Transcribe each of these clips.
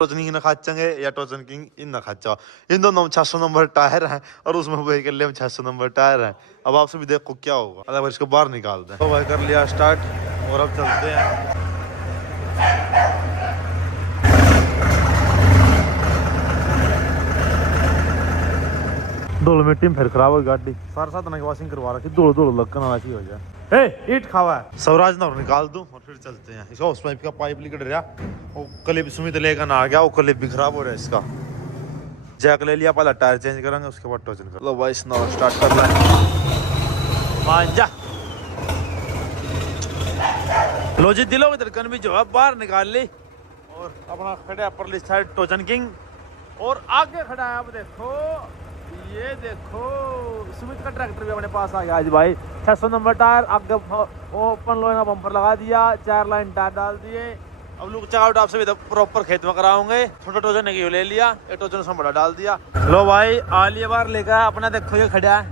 टोचन king खाचेंगे या टोचन king in ना खाचा। इन दोनों में 600 नंबर टायर है और उसमें वही कर लिया 600 नंबर टायर है। अब आपसे भी देखो क्या होगा, अगर इसको बाहर निकालते हैं। तो वही कर लिया स्टार्ट और अब चलते हैं। धूल मिट्टी में फिर खराब हो गाड़ी, सारा साथ ना वॉशिंग करवा रखी, धूल धूल लगना वैसी हो जाए। ईट खावा है स्वराज ना निकाल दूं और फिर चलते हैं। इसका उस पाइप का पाइप निकल रहा, वो क्लिप सुमित लेकर ना आ गया, वो क्लिप भी खराब हो रहा है इसका। जैक ले लिया, पहले टायर चेंज करेंगे उसके बाद टोचन कर लो। भाई स्नो स्टार्ट कर लें, मान जा लो जी। दिलो की धड़कन भी जो है बाहर निकाल ली और अपना खड़ा है परली साइड टोचन किंग और आगे खड़ा है। अब देखो ये देखो सुमित का ट्रैक्टर भी अपने पास आ गया आज भाई। 600 नंबर टायर, आगे ओपन लोहे का बम्पर लगा दिया, 4 लाइन टायर डाल दिए। अब लोग चेकआउट आपसे भी प्रॉपर खेत में कराओगे। छोटा टोचन ने ले लिया, एक टोचन से बड़ा डाल दिया। लो भाई आलिए बार लेकर अपना देखो ये खड़ा है,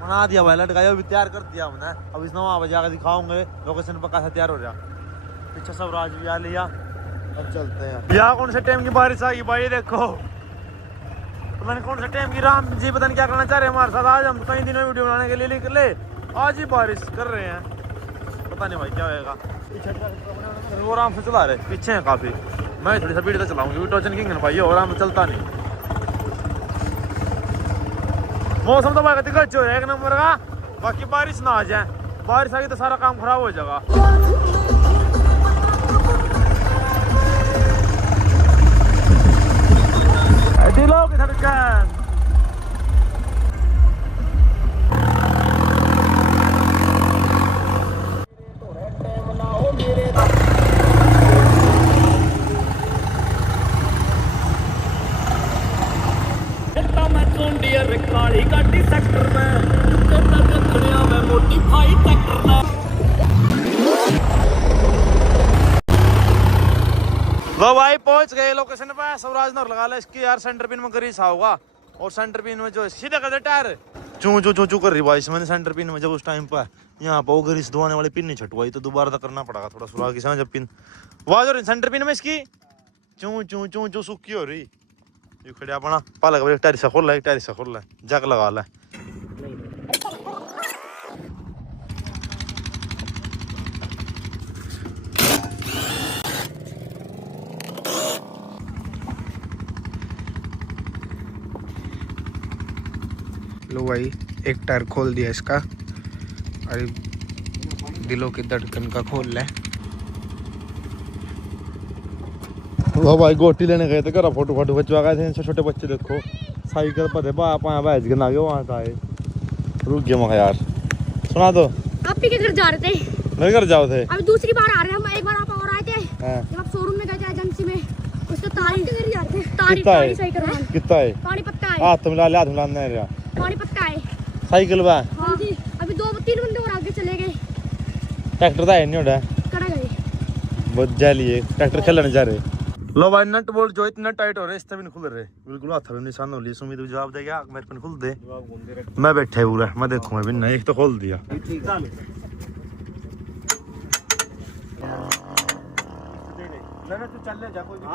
बना दिया भाई, लटकाया भी तैयार कर दिया हमने। अब इस वहाँ पर जाकर दिखाओगे लोकेशन पर कैसा तैयार हो रहा। पीछे स्वराज भी आ लिया, अब चलते हैं। यहाँ कौन से टाइम की बारिश आ गई भाई, देखो पता नहीं कौन से टाइम की। राम जी पता नहीं क्या करना चाह रहे हैं हमारे साथ। आज हम कई दिनों वीडियो बनाने के लिए निकले, आज ही बारिश कर रहे हैं, पता नहीं भाई क्या होगा। पीछे वो आराम से चला रहे, पीछे हैं काफी। मैं थोड़ी सा स्पीड से चलाऊंगी, टोचन किंग भाई और आराम से चलता नहीं। मौसम तो भाई दिक्कत हो एक नंबर का, बाकी बारिश ना आ जाए। बारिश आ गई तो सारा काम खराब हो जाएगा। दिलों की धड़कन काली गाड़ी सेक्टर में मोटिफाई ट्रैक्टर में। लो भाई पहुंच गए लोकेशन पे। स्वराज ने लगा ला इसकी यार सेंटर पिन में ग्रीस होगा और सेंटर पिन में जो सीधे कर दे टायर चू चू चू चू कर रही भाई। मैंने सेंटर पिन में जब उस टाइम पर यहाँ पर वो ग्रीस धोने वाली पिन नहीं छटवाई तो दोबारा तक करना पड़ेगा थोड़ा सुराग की। जब पिन वहाँ जो सेंटर पिन में इसकी चू चू चू चू सूखी हो रही। ये खड़े अपना पहले टायर से खोल ला, एक टायर से खोल ला, जग लगा ला। लो भाई एक टायर खोल दिया इसका, अरे दिलों की धड़कन का खोल ले। लो भाई गोटी लेने गए थे, करा फोटो फोटो खिंचवा गए थे। इनसे छोटे बच्चे देखो साइकिल पर थे, भैंस के नागे वहाँ का है। रुक गया मैं यार, सुना दो। आप भी किधर जा रहे थे? मेरे घर जाओ थे। अभी दूसरी बार आ रहे हैं हम। एक बार आप और आए थे जब आप शोरूम में गए थे एजेंसी में, उसको तारी के घर जा रहे थे। तारी सही करवाने। कितना है? पानी पत्ता है। हाथ मिला ले, हाथ मिलाना है। पानी पत्ता है साइकिल बा। हां जी, अभी 2-3 बंदे और आगे चले गए। ट्रैक्टर तो है नहीं उड़ा, कड़ा गए बहुत जाली ट्रैक्टर खेलने जा रहे। लो भाई नट बोल्ट जो इतना टाइट हो रहे इस भी नहीं खुल रहे, बिल्कुल हाथ में निशान हो लिया। सुमित भी जवाब देगा मेरे को खुल दे, मैं बैठे पूरा मैं देखूंगा भी नहीं। एक तो खोल दिया।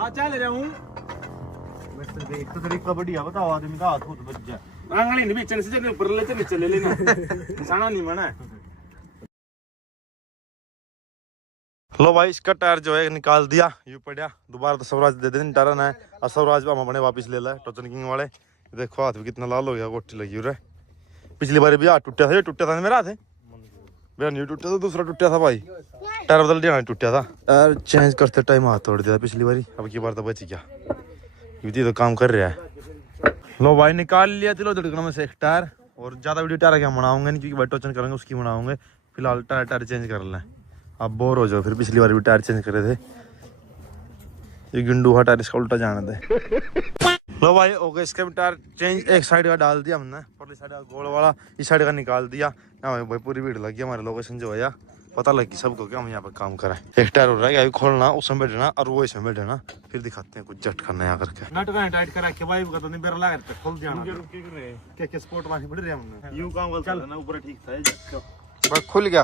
चल रहा हूँ तरीका बढ़िया बताओ, आदमी का हाथ बच जाए। आंगली नहीं बेचने से ऊपर ले चले चले लेना निशाना नहीं माना। लो भाई इसका टायर जो है निकाल दिया, यू पड़ा दोबारा। तो स्वराज दे देने टायर है और स्वराज हम अपने वापस ले लाए टोचन किंग वाले। देखो हाथ भी कितना लाल हो गया, गोटी लगी हुई है। पिछली बार भी हाथ टूटा था, ये टूटा था मेरा हाथ मेरा नहीं टूटा था, दूसरा टूटा था भाई। टायर बदल दिया, टूटा था टायर चेंज करते टाइम हाथ तोड़ दिया पिछली बारी। अब की बार तो बच गया, ये तो काम कर रहा है। लो भाई निकाल लिया दिलो धड़कन में से एक टायर। और ज्यादा वीडियो टायर क्या बनाऊंगे नहीं, क्योंकि भाई टोचन करेंगे उसकी बनाऊंगे। फिलहाल टायर चेंज कर लें, अब बोर हो जाओ। फिर पिछली बार भी टायर चेंज करे थे, ये गिंडू टायर इसका उल्टा जाना थे। लो भाई हो गया इसका भी टायर चेंज। एक साइड का डाल दिया हमने, परली साइड का गोल वाला, इस साइड का निकाल दिया। यहाँ भाई पूरी भीड़ लगी हमारे लोकेशन जो है, पता लगी सबको कि हम यहाँ पर काम करें। एक टायर हो रहा है खोलना, उसमें बैठना और वो इसमें बैठना, फिर दिखाते हैं कुछ जट करना यहाँ करके। नट का टाइट करा के भाई का तो नहीं बेर लगा के खोल दिया ना। क्या स्पोर्ट मारनी पड़ रही है हमने, यूं काम चल ना ऊपर ठीक था बस खुल गया।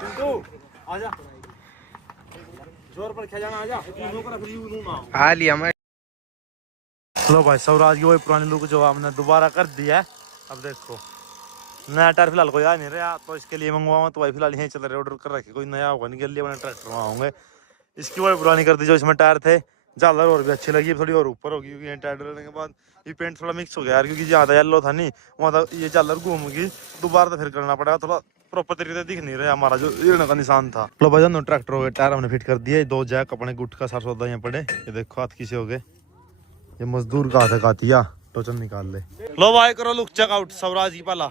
चिंटू आजा जोर पर खेजाना आजा तीनों का फ्री नू ना आ लिया मैं। लो भाई स्वराज की वही पुरानी लुक जो हमने दोबारा कर दिया है। अब देखो नया टायर फिलहाल कोई आ नहीं रहा, तो इसके लिए मंगवाऊंगा। तो भाई फिलहाल यहीं चल रहे ऑर्डर कर रखे, कोई नया होगा नहीं, के लिए मैंने ट्रैक्टर मंगाऊंगे। इसकी वही पुरानी कर दी जो इसमें टायर थे। झालर और भी अच्छी लगी, थोड़ी और ऊपर होगी क्योंकि टायर डालने के बाद ये पेंट थोड़ा मिक्स हो गया यार, क्योंकि ज़्यादा येलो था नहीं वहाँ था, ये झालर घूम गई दोबारा तो फिर करना पड़ेगा। थोड़ा प्रॉपर तरीके से दिख नहीं रहा हमारा जो ये का निशान था। लो भाई दोनों ट्रैक्टर हो गए, टायर हमने फिट कर दिए। 2 जैक अपने गुट का सार सौदा यहाँ पड़े, ये देखो हाथ किसे हो गए। ये मजदूर का हाथ कातिया टोचन निकाल ले। लो भाई करो लुक चेकआउट स्वराज की पहला।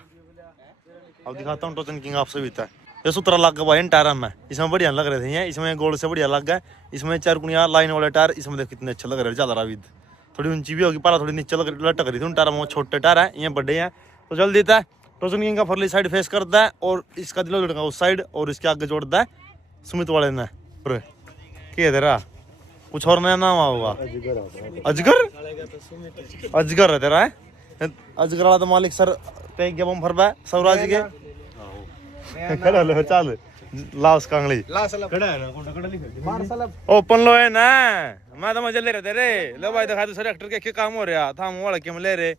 अब दिखाता हूँ टोचन किंग आपसे भी था। ये सूत्र लग गया भाई टायर में, इसमें बढ़िया लग रहे थे ये, इसमें गोल्ड से बढ़िया लग गया। इसमें 4 कुनिया लाइन वाले टायर, इसमें देख कितने अच्छे लग रहे हैं। ज़्यादा विद थोड़ी ऊंची भी होगी, पहला थोड़ी नीचे लटक रही थी टायर में। छोटे टायर है ये बड़े हैं, तो जल्द देता है। टोचन किंग का फरली साइड फेस करता है और इसका दिलो लड़का उस साइड, और इसके आगे जोड़ता है सुमित वाले ने। क्या तेरा कुछ और नया नाम होगा? अजगर अजगर है तेरा है? अजगर वाला तो मालिक सर तेग गया बम फरबा स्वराज के खड़ा ले चल ला उसका अंगली खड़ा है ना कोटा लिखा ओपन लो है ना। मैं तो मजे ले रहे तेरे। लो भाई दिखा दूसरे एक्टर के काम हो रहा था, हम वाले के ले रहे।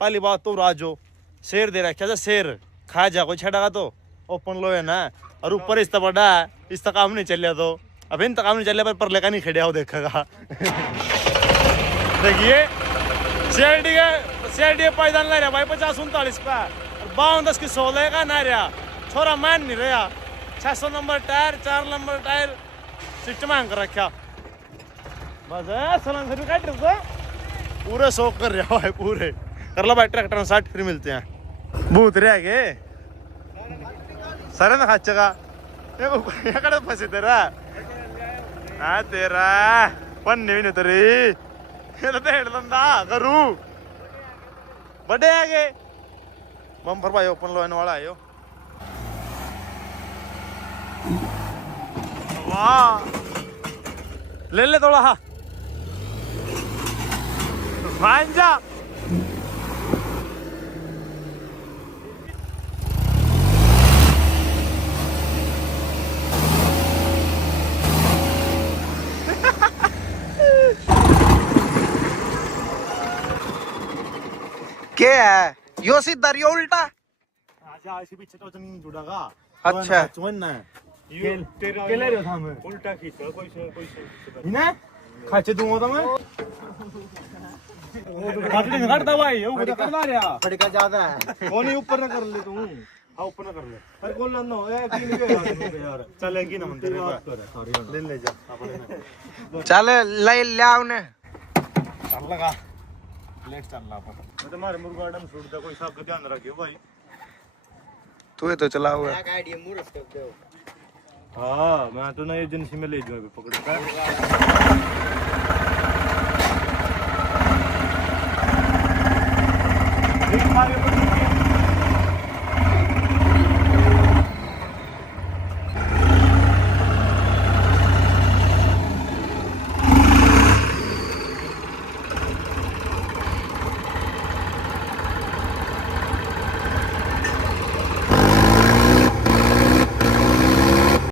पहली बात तो राजो शेर दे रखा था, शेर खा जा कोई छेड़ागा तो ओपन लो है ना। और ऊपर इसका बड़ा है, इसका काम नहीं चल तो अब इन काम नहीं चल पर लेकर नहीं खेड़ा देखेगा। देखिए सीआईडी पायदान ले रहा भाई 50-39 का, 52-10 की 16 का ना रहा। छोरा मान नहीं रहा। 600 number tyre, 4 number tier system hang कर रखा। बस पूरे शौक कर रहा है पूरे। कर लो भाई ट्रैक्टर में 60 फिर मिलते हैं। भूत रह गए सारे ना खाचेगा ये फंसे तेरा हाँ तेरा पन्ने भी नहीं तेरी ये तो हेड दंदा करू बड़े आगे बम्पर भाई ओपन लो वाला आयो। वाह ले थोड़ा हा मान जा। क्या है यो सीधा रियो उल्टा? अच्छा इसी पीछे तो नहीं जुड़ागा। अच्छा चुनना है ये तेरा ले रहे हो हम उल्टा खींचा कोई ना खाचे दूंगा तो मैं खाचे नहीं काटता भाई वो तो करना रहा फड़का ज्यादा है वो नहीं ऊपर ना कर ले तू। हाँ ऊपर ना कर ले अरे बोल ना ए की नहीं यार चलेगी ना मंदिर में ले जा अपने चल ले आओ ने चल लगा लेट चल रहा पर मैं तो मारे मुर्गा में छूट दे कोई सब का ध्यान रखियो भाई। तू तो चला हुआ हाँ मैं तो ना एजेंसी में ले जाऊँ पकड़ कर